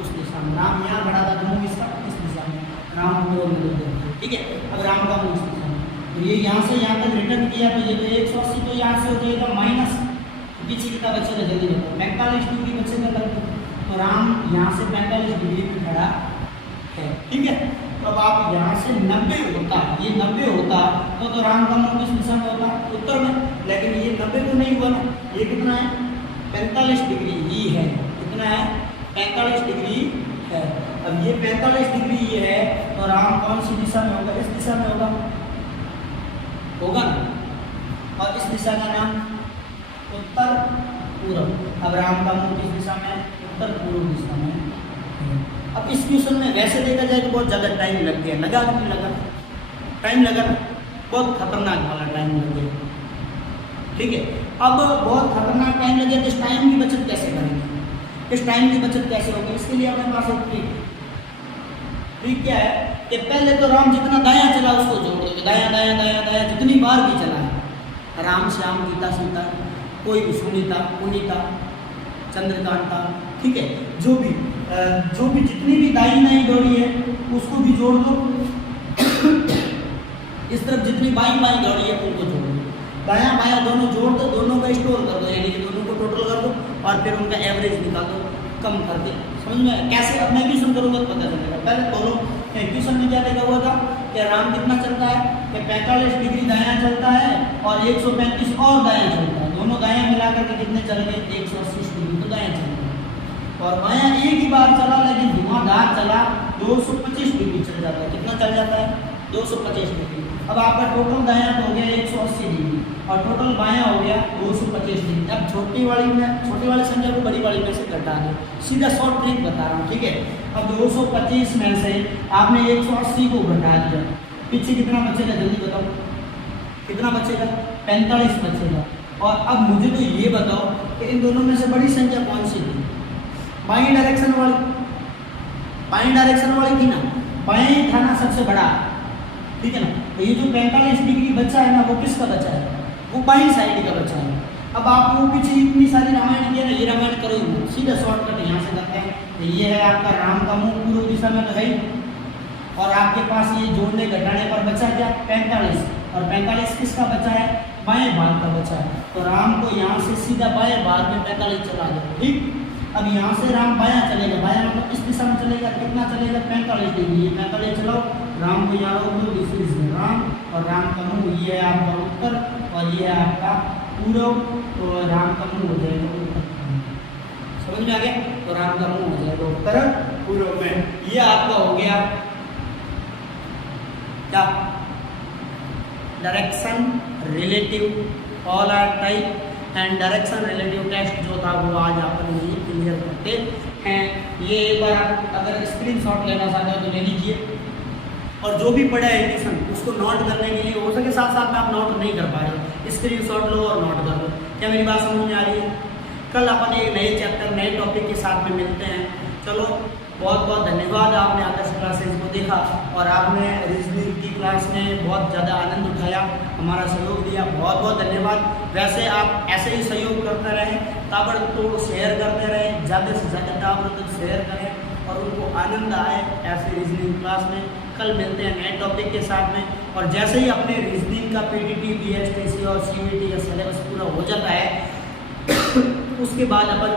उस दिशा में, राम यहाँ खड़ा था तो मुंह इसका इस दिशा में, राम को ठीक है। अब राम का मुंह इस दिशा में, तो ये यहाँ से यहाँ तक रिटर्न किया तो ये तो 180 तो यहाँ से हो जाएगा माइनस, पीछे कितना बचेगा जल्दी बताओ? 45 डिग्री बचेगा तक, तो राम यहाँ से 45 डिग्री पे खड़ा है, ठीक है। तो अब आप यहाँ से 90 होता, ये 90 होता तो राम का मुंह किस दिशा में होता? उत्तर में, लेकिन ये 90 तो नहीं हुआ ना, ये कितना है? 45 डिग्री ही है। कितना है? 45 डिग्री है। अब ये 45 डिग्री ये है तो राम कौन सी दिशा में होगा? इस दिशा में होगा, होगा ना, और इस दिशा का नाम उत्तर पूर्व। अब राम का मुंह किस दिशा में? उत्तर पूर्व दिशा में। अब इस क्वेश्चन में वैसे देखा जाए तो बहुत ज़्यादा टाइम लग गया, लगा कि नहीं लगा? टाइम लगा ना, बहुत खतरनाक वाला टाइम लग गया, ठीक है। अब बहुत खतरनाक टाइम लगे तो इस टाइम की बचत कैसे करेंगे? इस टाइम की बचत कैसे होगी? इसके लिए हमारे पास एक ट्रिक क्या है कि पहले तो राम जितना दायां चला उसको जोड़ दोगे, दायां दायां दायां दायां जितनी बार भी चला है, राम श्याम गीता सीता, कोई भी सुनीता पुनीता चंद्रकांता, ठीक है, जो भी जितनी भी दाई नहीं दौड़ी है उसको भी जोड़ दो, इस तरफ जितनी बाई बाई दौड़ी है उनको जोड़ दो, दायां बायां दोनों जोड़ दो, दोनों का स्टोर कर दो, यानी कि दोनों को टोटल कर दो और फिर उनका एवरेज निकाल दो कम करके। समझ में कैसे? अब मैं क्वेश्चन करूँगा तो पता चलेगा। पहले बोलो क्वेश्चन में क्या लिखा हुआ था कि राम कितना चलता है कि 45 डिग्री दायां चलता है और 135 और दायां चलता है, दोनों दायां मिलाकर के कितने चल गए? 180 डिग्री तो दायां चल गए, और बायां एक ही बार चला लेकिन धुआंधार चला, 225 डिग्री चल जाता है। कितना चल जाता है? 225 डिग्री। अब आपका टोटल दायां हो गया 180 डिग्री और टोटल बायां हो गया 225 डिग्री। अब छोटी वाली संख्या को बड़ी वाली में से घटा दो, सीधा शॉर्ट ट्रिक बता रहा हूँ, ठीक है। अब 225 में से आपने 180 को घटा दिया, पीछे कितना बचेगा जल्दी बताओ? कितना बचेगा? 45 बचेगा। और अब मुझे तो ये बताओ कि इन दोनों में से बड़ी संख्या कौन सी थी? बाई डायरेक्शन वाली थी ना, बाएं था ना सबसे बड़ा, ठीक है ना। तो ये जो 45 डिग्री बचा है ना वो किसका बचा है? वो बाई साइड का बचा है। अब आप वो पीछे इतनी सारी रामायण की है ना, ये रामायण करो सीधा शॉर्टकट यहाँ से करते हैं। तो ये है आपका राम का मुंह पूर्व दिशा में तो है, और आपके पास ये जोड़ने घटाने पर बचा क्या? 45, और 45 किसका बचा है? बाएं भाग का बचा है। तो राम को यहाँ से सीधा बाएं भाग में 45 चला दो, ठीक। अब यहाँ से राम बायां चलेगा, बायां मतलब इस दिशा में चलेगा, कितना चलेगा? 45 डिग्री। ये 45 चलाओ, राम को यहाँ रोक दो, दिस इज राम, और राम का मुंह ये है आपका उत्तर और ये है आपका पूर्व, तो राम का मुंह हो जाएगा उत्तर। समझ में आ गया? तो राम का मुंह हो जाएगा उत्तर पूर्व में। ये आपका हो गया क्या? Direction relative all are type and direction relative test जो था वो आज अपन ये क्लियर करते हैं। ये एक बार अगर स्क्रीनशॉट लेना चाहते हो तो ले लीजिए, और जो भी पढ़ा है ट्यूशन उसको नोट करने के लिए हो सके साथ साथ में आप नोट नहीं कर पा रहे, स्क्रीनशॉट लो और नोट कर लो। क्या मेरी बात समझ में आ रही है? कल अपन एक नए चैप्टर नए टॉपिक के साथ में मिलते हैं। चलो, बहुत बहुत धन्यवाद, आपने आदर्श क्लासेस को देखा और आपने रीजनिंग की क्लास में बहुत ज़्यादा आनंद उठाया, हमारा सहयोग दिया, बहुत बहुत धन्यवाद। वैसे आप ऐसे ही सहयोग करते रहें, ताबड़तोड़ शेयर करते रहें, ज़्यादा से ज़्यादा ताबड़तोड़ शेयर करें और उनको आनंद आए ऐसे रीजनिंग क्लास में। कल मिलते हैं नए टॉपिक के साथ में, और जैसे ही अपने रीजनिंग का पीटीटी, बीएचटीसी और सीईटी का सिलेबस पूरा हो जाता है उसके बाद अपन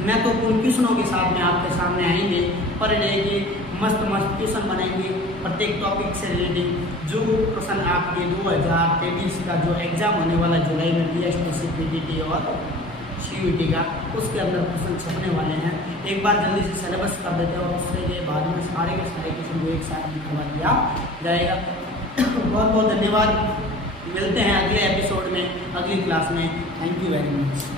महत्वपूर्ण क्वेश्चनों के साथ में आपके सामने आएंगे। पर लेकिन मस्त मस्त क्वेश्चन बनाएंगे प्रत्येक टॉपिक से रिलेटेड। जो प्रश्न आपके 2023 का जो एग्ज़ाम होने वाला जुलाई में BSTC PTT और CUET का, उसके अंदर क्वेश्चन छपने वाले हैं। एक बार जल्दी से सिलेबस कर देते हैं और उसके बाद में सारे के सारे क्वेश्चन को एक साथ करवा दिया जाएगा। बहुत बहुत धन्यवाद, मिलते हैं अगले एपिसोड में, अगली क्लास में। Thank you very much.